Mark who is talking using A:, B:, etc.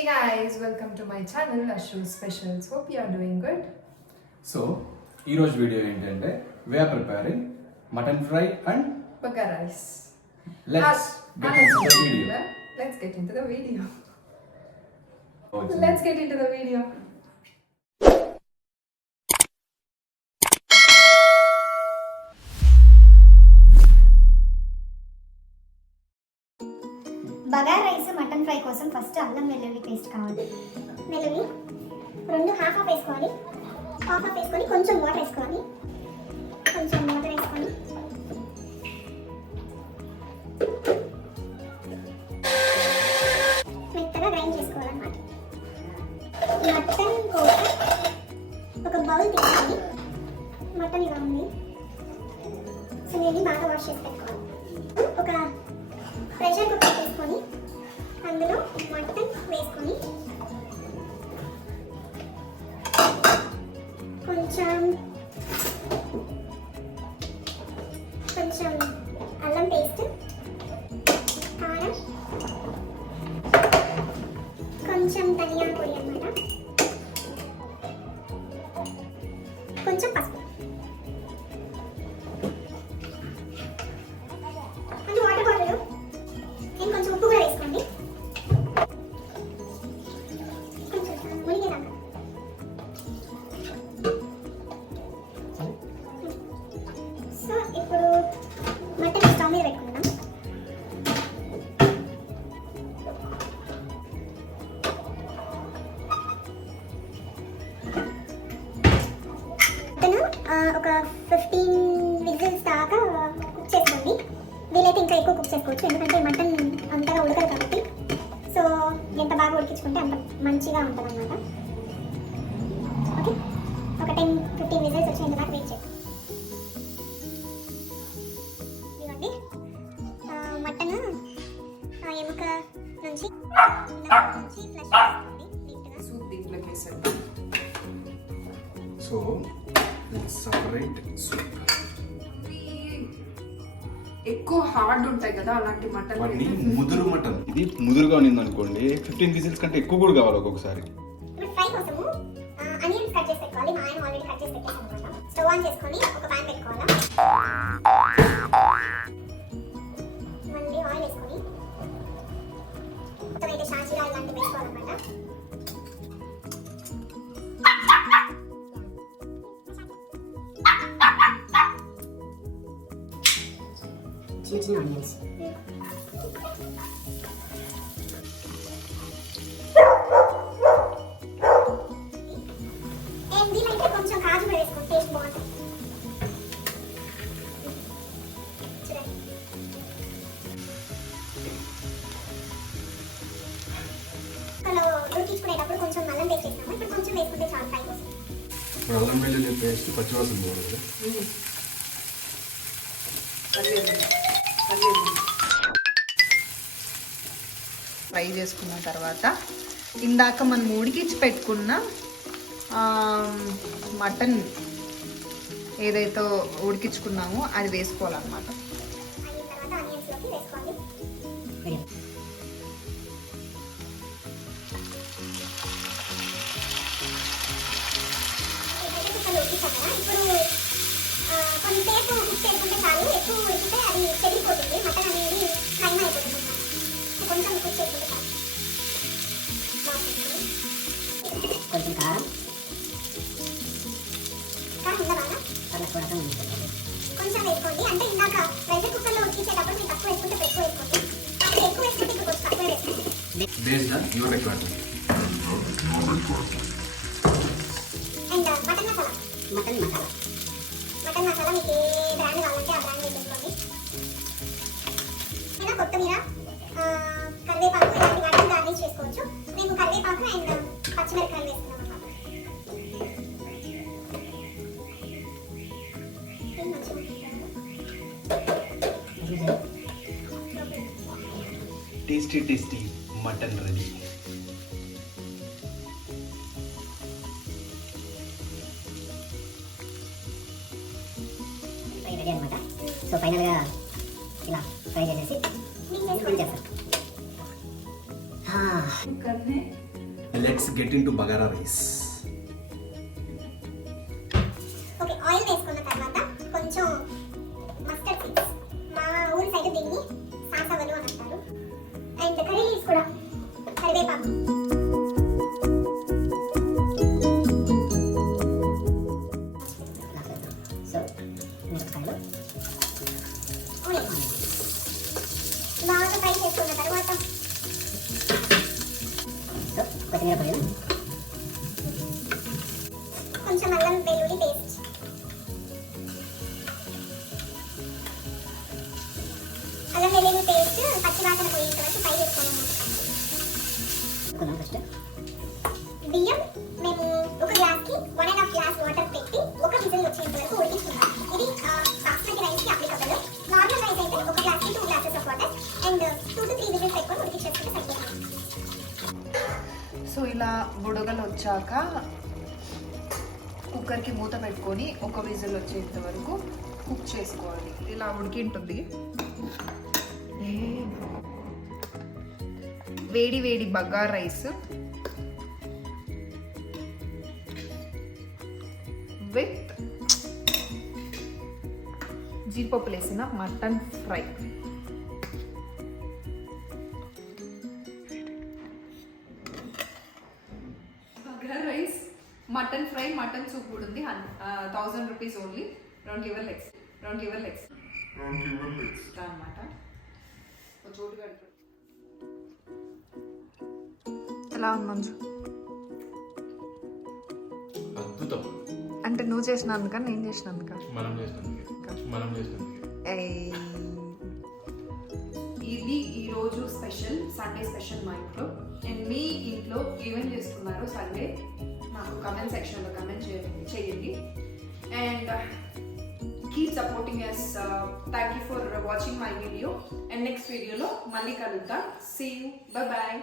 A: Hey guys, welcome to my channel Ashru Specials. Hope you are doing good.
B: So ఈరోజు video ఏంటంటే we are preparing mutton fry and
A: Baga rice.
B: Let's
A: Ah,
B: get
A: ah,
B: in the video
A: Let's get into the video. Let's get into the video.
C: Bagara rice mutton fry కోసం first అల్లం వెల్లుల్లి paste కావాలి. వెల్లుల్లి రెండు half half వేసుకోవాలి. Half half వేసుకొని కొంచెం water వేసుకోవాలి. కొంచెం వాటర్ వేసుకొని. మెత్తగా గ్రైండ్ చేసుకోవాలన్నమాట. మటన్ కోసం ఒక బౌల్ తీసుకోవాలి. మటన్ ఇలా ఉంది. సో నేను బాగా వాష్ చేసి పెట్టుకోవాలి. ఒక ప్రెషర్ కుక్కర్ అందులో మటన్ వేసుకొని కొంచెం కొంచెం అల్లం పేస్ట్ కారం కొంచెం ధనియా ఒక ఫిఫ్టీన్ విజిల్స్ దాకా కుక్ చేసుకోండి వీలైతే ఇంకా ఎక్కువ కుక్ చేసుకోవచ్చు. ఎందుకంటే మటన్ అంతగా ఉడకదు కాబట్టి. సో ఎంత బాగా ఉడికించుకుంటే అంత మంచిగా ఉంటుంది అనమాట ఓకే? ఒక టెన్ ఫిఫ్టీన్ విజిల్స్ వచ్చేంత దాకా వెయిట్ చేయండి. ఇవ్వండి మటన్ ఎముక నుంచి నుంచి ఫ్లష్ చేసుకోండి
A: దీంట్లోకి
B: సో సపరేట్ సూప్
A: ఎక్కువ హార్డ్ ఉంటాయి కదా అలాంటి మటన్
B: వాడిని ముదురు మటన్. ఇది ముదురుగా ఉన్నింది అనుకోండి ఫిఫ్టీన్ విజిల్స్ కంటే ఎక్కువ కూడా కావాలి ఒక్కొక్కసారి.
C: ఇప్పుడు ఫ్రై కోసము అనియన్స్ కట్ చేసి పెట్టుకోవాలి. మా ఆయన ఆల్రెడీ కట్ చేసి పెట్టేసాను అనమాట స్టవ్ ఆన్ చేసుకొని ఒక ప్యాన్ పెట్టుకోవాలా. మళ్ళీ ఆయిల్ వేసుకొని మొత్తం అయితే షాజీరా ఇలాంటివి వేసుకోవాలన్నమాట. పేస్ట్ వేసినాము ఇప్పుడు
B: అల్లం వెల్లుల్లి పేస్ట్ పచ్చివాసన పోవాలి
A: ఫ్రై చేసుకున్న తర్వాత ఇందాక మనం ఉడికించి పెట్టుకున్న మటన్ ఏదైతే ఉడికించుకున్నామో అది వేసుకోవాలన్నమాట.
C: ప్రెషర్ కుక్కర్లో ఉడికించేటప్పుడు మీరు తక్కువ వేసుకుంటే ఎక్కువ వేసుకోండి అప్పుడు ఎక్కువ వేసుకుంటే ఇప్పుడు కొంచెం తక్కువ వేసుకోండి
B: based? On your requirement
C: and mutton masala.
D: Mutton masala.
C: Mutton masala మీకు ఏ బ్రాండ్ కావాలంటే ఆ బ్రాండ్ వేసుకోండి లేదా కొత్తిమీర ఆ, కరివేపాకు ఇలాంటి వాటిని గార్నిష్ చేసుకోవచ్చు. మేము కరివేపాకు అండ్ పచ్చిమిరపకాయలు వేస్తున్నాం.
B: Tasty tasty mutton ready
D: fry ready అనమాట సో ఫైనల్గా ఇలా ఫ్రై చేసేసి
C: మీకు
D: ఓపెన్
C: వేసుకోండి
D: చేస్తాం
A: కుక్కర్ని
B: let's get into bagara rice
C: and curry leaves కూడా. కరివేపాకు బాగా ఫ్రై చేసుకున్న తర్వాత.
D: సో కొత్తిమీర పొయ్యలు
C: కొంచెం అల్లం వెల్లుల్లి పేస్ట్. అల్లం వెల్లుల్లి పేస్ట్ పచ్చి వాసన చేసుకోవాలి
D: కొన్నాం ఫస్ట్
C: బియ్యం మేము ఒక గ్లాస్కి one and half glass water పెట్టి ఒక విజిల్ వచ్చేంత వరకు ఉడికిస్తున్నాం ఇది బాస్మతి రైస్కి అప్లికబుల్ నార్మల్ రైస్ అయితే ఒక గ్లాస్కి two glasses of water and two to three whistles పెట్టుకొని ఉడికించేసుకుంటే సరిపోతుంది.
A: సో ఇలా బుడగలు వచ్చాక కుక్కర్కి మూత పెట్టుకొని ఒక విజిల్ వచ్చేంత వరకు కుక్ చేసుకోవాలి. ఇలా ఉడికింటుంది ఏ. వేడి వేడి బగార్ రైస్. విత్ జీడిపప్పులు వేసిన mutton fry. Bagar rice mutton fry mutton soup కూడా ఉంది. థౌజండ్ రూపీస్ ఓన్లీ రెండు లివర్ లెగ్స్ రెండు లివర్ లెగ్స్ అనమాట చోటు ఎలా ఉంది మంజు
B: అద్భుతం.
A: అంటే నువ్వు చేసినందుక నేను చేసినందుక
B: మనం చేసినందుకే మనం చేసినందుకే
A: ఏయ్. ఇది ఈరోజు స్పెషల్ సండే స్పెషల్ మా ఇంట్లో. అండ్ మీ ఇంట్లో ఏమేం చేసుకున్నారో సండే నాకు కమెంట్ సెక్షన్లో కమెంట్ చేయండి. And keep supporting us thank you for watching my video and next వీడియోలో మళ్ళీ కలుద్దాం. See you bye bye